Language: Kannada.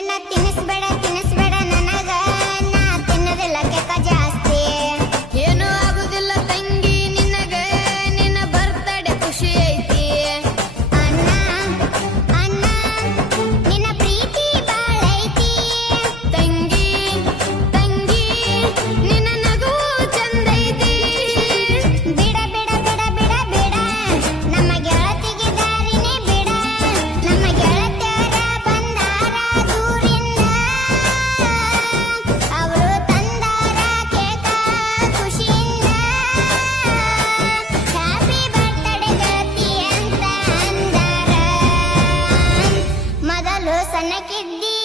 ಏನ ತಿನ್ನಿಸ್ಬೇಡ ತಿನ್ನಿಸ್ಬೇಡ ನನಗ ನಾ ತಿನ್ನೋದಿಲ್ಲ ಕೆಕ್ಕ ಜಾಸ್ತಿ ಏನು ಆಗುದಿಲ್ಲ ತಂಗಿ ನಿನಗ ನಿನ್ನ ಬರ್ತಡೆ ಖುಷಿ ಐತಿ ಅಣ್ಣ ಅಣ್ಣ ನಿನ್ನ ಪ್ರೀತಿ ಬಾಳ ಐತಿ ತಂಗಿ ತಂಗಿ ನಿನ್ನ ನಗು ಚಂದ ಐತಿ ಬಿಡ ಬಿಡ ಬಿಡ ಬಿಡ ಬಿಡ ನಮ್ಮ ಗೆಳತಿಗೆ ದಾರಿನೇ ಬಿಡ ನಮ್ಮ ಗೆಳತಿಯರ ಬಂದಾರ ದೂರಿಂದ ಅವರು ತಂದಾರ ಕೇಕ ಖುಷಿಯಿಂದ ಹ್ಯಾಪಿ ಬರ್ತ್ಡೇ ಗೆಳತಿ ಅಂತ ಅಂದಾರ ಮೊದಲು ಸಣ್ಣಕ್ಕಿದ್ದಿ